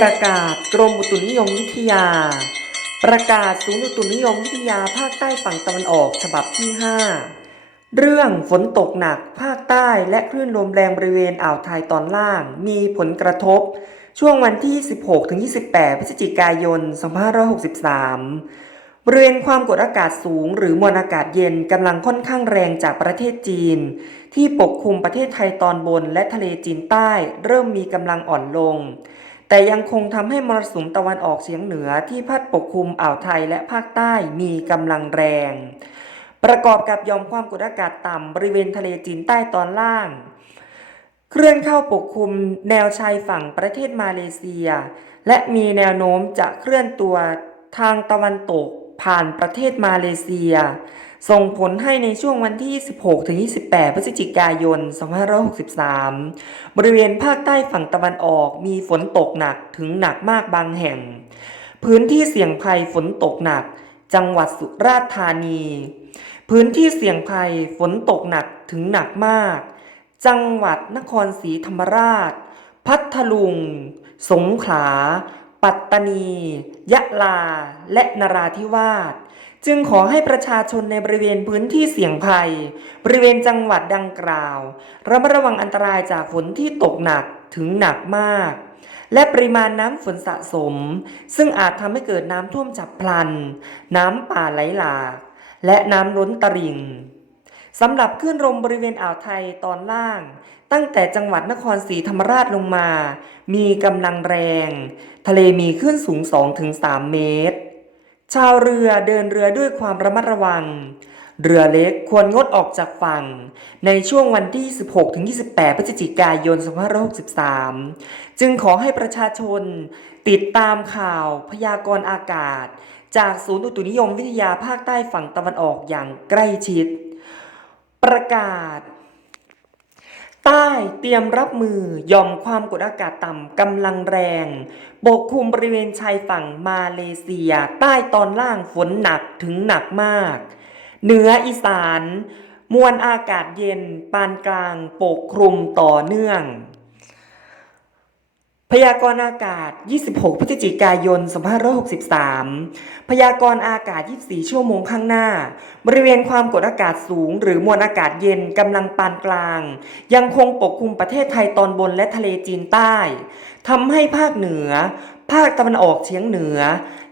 ประกาศกรมอุตุนิยมวิทยา ประกาศศูนย์อุตุนิยมวิทยาภาคใต้ฝั่งตะวันออกฉบับที่ 5 เรื่องฝนตกหนักภาคใต้และคลื่นลมแรงบริเวณอ่าวไทยตอนล่าง มีผลกระทบ ช่วงวันที่ 16-28 พฤศจิกายน 2563 บริเวณความกดอากาศสูงหรือมวลอากาศเย็นกำลังค่อนข้างแรงจากประเทศจีน ที่ปกคลุมประเทศไทยตอนบนและทะเลจีนใต้ เริ่มมีกำลังอ่อนลง แต่ยังคงทำให้มรสุมตะวันออกเฉียงเหนือที่พัดปกคลุมอ่าวไทยและภาคใต้มีกำลังแรง ประกอบกับยอมความกดอากาศต่ำบริเวณทะเลจีนใต้ตอนล่าง เคลื่อนเข้าปกคลุมแนวชายฝั่งประเทศมาเลเซีย และมีแนวโน้มจะเคลื่อนตัวทางตะวันตกผ่านประเทศมาเลเซีย ส่งผลให้ในช่วงวันที่ 16-28 พฤศจิกายน 2563 บริเวณภาคใต้ฝั่งตะวันออกมีฝนตกหนักถึงหนักมากบางแห่ง พื้นที่เสี่ยงภัยฝนตกหนัก จังหวัดสุราษฎร์ธานี พื้นที่เสี่ยงภัยฝนตกหนักถึงหนักมาก จังหวัดนครศรีธรรมราช พัทลุง สงขลา ปัตตานี ยะลา และนราธิวาส จึงขอให้ประชาชนในบริเวณพื้นที่เสี่ยงภัย บริเวณจังหวัดดังกล่าวระมัดระวังอันตรายจากฝนที่ตกหนักถึงหนักมาก และปริมาณน้ำฝนสะสม ซึ่งอาจทำให้เกิดน้ำท่วมฉับพลัน น้ำป่าไหลหลาก และน้ำล้นตลิ่งสำหรับคลื่นลมบริเวณอ่าวไทยตอนล่าง ตั้งแต่จังหวัดนครศรีธรรมราชลงมา มีกำลังแรง ทะเลมีคลื่นสูง 2-3 เมตร ชาวเรือเดินเรือด้วยความระมัดระวัง เรือเล็กควรงดออกจากฝั่ง ในช่วงวันที่ 16-28 พฤศจิกายน 2563 จึงขอให้ประชาชนติดตามข่าวพยากรณ์อากาศ จากศูนย์อุตุนิยมวิทยาภาคใต้ฝั่งตะวันออกอย่างใกล้ชิด ประกาศ ใต้เตรียมรับมือยอมความกดอากาศต่ำกำลังแรงปกคลุมบริเวณชายฝั่งมาเลเซีย ใต้ตอนล่างฝนหนักถึงหนักมาก เหนืออีสาน มวลอากาศเย็นปานกลางปกคลุมต่อเนื่อง พยากรณ์อากาศ 26 พฤศจิกายน 2563 พยากรณ์อากาศ 24 ชั่วโมงข้างหน้า บริเวณความกดอากาศสูง หรือมวลอากาศเย็นกำลังปานกลาง ยังคงปกคลุมประเทศไทยตอนบนและทะเลจีนใต้ทำให้ภาคเหนือ ภาคตะวันออกเฉียงเหนือ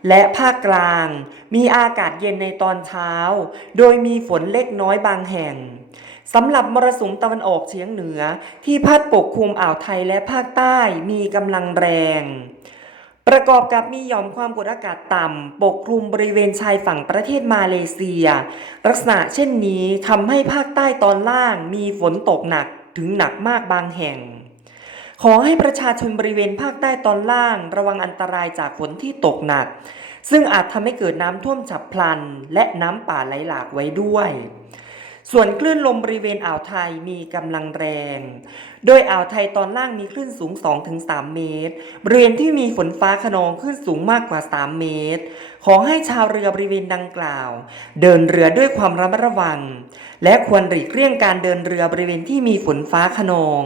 และภาคกลาง มีอากาศเย็นในตอนเช้า โดยมีฝนเล็กน้อยบางแห่ง สำหรับมรสุมตะวันออกเฉียงเหนือ ที่พัดปกคลุมอ่าวไทยและภาคใต้มีกำลังแรง ประกอบกับมีหย่อมความกดอากาศต่ำปกคลุมบริเวณชายฝั่งประเทศมาเลเซีย ลักษณะเช่นนี้ทำให้ภาคใต้ตอนล่างมีฝนตกหนักถึงหนักมากบางแห่ง ขอให้ประชาชนบริเวณภาคใต้ตอนล่างระวังอันตรายจากฝนที่ตกหนัก ซึ่งอาจทำให้เกิดน้ำท่วมฉับพลัน และน้ำป่าไหลหลากไว้ด้วย ส่วนคลื่นลมบริเวณอ่าวไทยมีกำลังแรง โดยอ่าวไทยตอนล่างมีคลื่นสูง 2-3 เมตร บริเวณที่มีฝนฟ้าขนองคลื่นสูงมากกว่า 3 เมตร ขอให้ชาวเรือบริเวณดังกล่าว เดินเรือด้วยความระมัดระวัง และควรหลีกเลี่ยงการเดินเรือบริเวณที่มีฝนฟ้าขนอง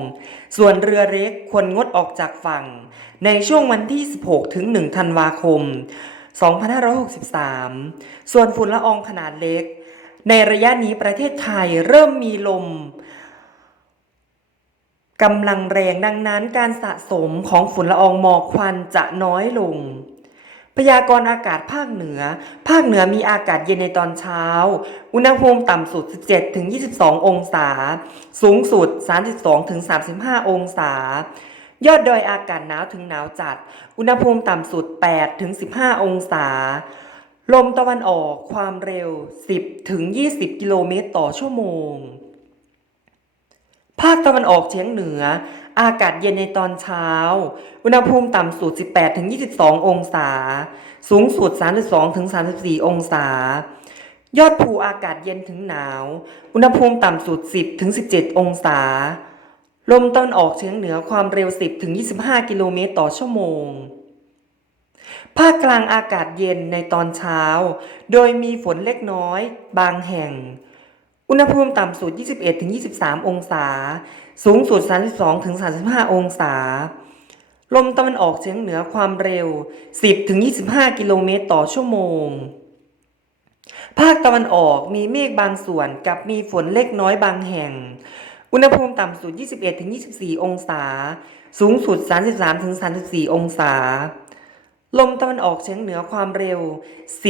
ส่วนเรือเล็กควรงดออกจากฝั่ง ในช่วงวันที่ 16 ถึง 1 ธันวาคม 2563 ส่วนฝุ่นละอองขนาดเล็ก ในระยะนี้ประเทศไทยเริ่มมีลมกำลังแรงดังนั้นการสะสมของฝุ่นละอองหมอกควันจะน้อยลง พยากรณ์อากาศภาคเหนือ ภาคเหนือมีอากาศเย็นในตอนเช้า อุณหภูมิต่ำสุด 17-22 องศา สูงสุด 32-35 องศา ยอดดอยอากาศหนาวถึงหนาวจัด อุณหภูมิต่ำสุด 8-15 องศา ลมตะวันออกความเร็ว 10-20 กิโลเมตรต่อชั่วโมง ภาคตะวันออกเฉียงเหนือ อากาศเย็นในตอนเช้า อุณหภูมิต่ำสุด 18-22 องศา สูงสุด 32-34 องศา ยอดภูอากาศเย็นถึงหนาว อุณหภูมิต่ำสุด 10-17 องศา ลมตะวันออกเฉียงเหนือความเร็ว 10-25 กิโลเมตรต่อชั่วโมง ภาคกลางอากาศเย็นในตอนเช้า โดยมีฝนเล็กน้อยบางแห่ง อุณหภูมิต่ำสุด 21-23 องศา สูงสุด 32-35 องศา ลมตะวันออกเฉียงเหนือความเร็ว 10-25 กิโลเมตรต่อชั่วโมง ภาคตะวันออกมีเมฆบางส่วนกับมีฝนเล็กน้อยบางแห่ง อุณหภูมิต่ำสุด 21-24 องศา สูงสุด 33-34 องศา ลมตะวันออกเฉียงเหนือความเร็ว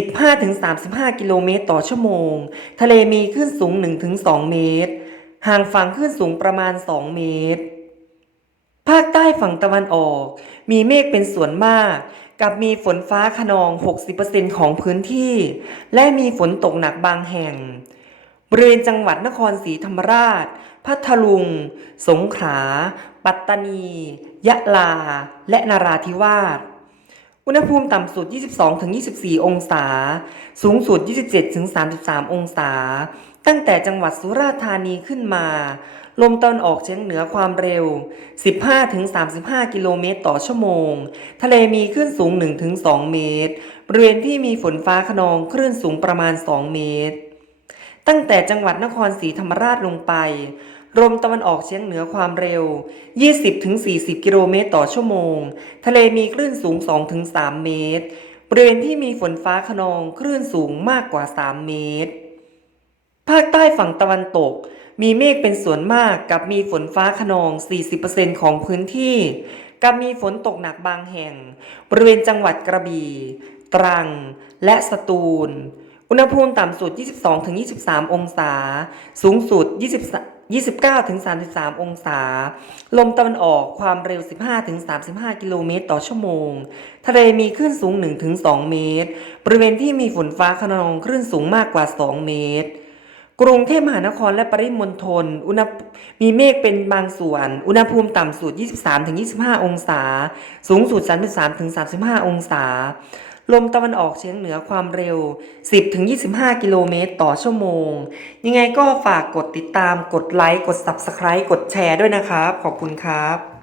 15-35 กิโลเมตรต่อชั่วโมง ทะเลมีคลื่นสูง 1-2 เมตร ห่างฝั่งคลื่นสูงประมาณ 2 เมตร ภาคใต้ฝั่งตะวันออก มีเมฆเป็นส่วนมาก กับมีฝนฟ้าขนอง 60%ของพื้นที่ และมีฝนตกหนักบางแห่ง บริเวณจังหวัดนครศรีธรรมราช พัทลุง สงขลา ปัตตานี ยะลา และนาราธิวาส อุณหภูมิต่ำสุด 22-24 องศา สูงสุด 27-33 องศา ตั้งแต่จังหวัดสุราษฎร์ธานีขึ้นมา ลมตะวันออกเฉียงเหนือความเร็ว 15-35 กิโลเมตรต่อชั่วโมง ทะเลมีคลื่นสูง 1-2 เมตร บริเวณที่มีฝนฟ้าขนองคลื่นสูงประมาณ 2 เมตร ตั้งแต่จังหวัดนครศรีธรรมราชลงไป ลมตะวันออกเฉียงเหนือความเร็ว 20-40 กิโลเมตรต่อชั่วโมง ทะเลมีคลื่นสูง 2-3 เมตร บริเวณที่มีฝนฟ้าขนองคลื่นสูงมากกว่า 3 เมตร ภาคใต้ฝั่งตะวันตก มีเมฆเป็นส่วนมากกับมีฝนฟ้าขนอง 40%ของพื้นที่ กับมีฝนตกหนักบางแห่ง บริเวณจังหวัดกระบี่ ตรัง และสตูล อุณหภูมิต่ำสุด 22-23 องศา สูงสุด 23 29-33 องศา ลมตะวันออกความเร็ว 15-35 กิโลเมตรต่อชั่วโมง ทะเลมีคลื่นสูง 1-2 เมตร บริเวณที่มีฝนฟ้าขนองคลื่นสูงมากกว่า 2 เมตร กรุงเทพมหานครและปริมณฑลอุณภูมีเมฆเป็นบางส่วน อุณหภูมิต่ำสุด 23-25 องศา สูงสุด 33-35 องศา ลมตะวันออกเฉียงเหนือความเร็ว 10-25 กิโลเมตรต่อชั่วโมง ยังไงก็ฝากกดติดตาม กดไลค์ กด Subscribe กดแชร์ด้วยนะครับ ขอบคุณครับ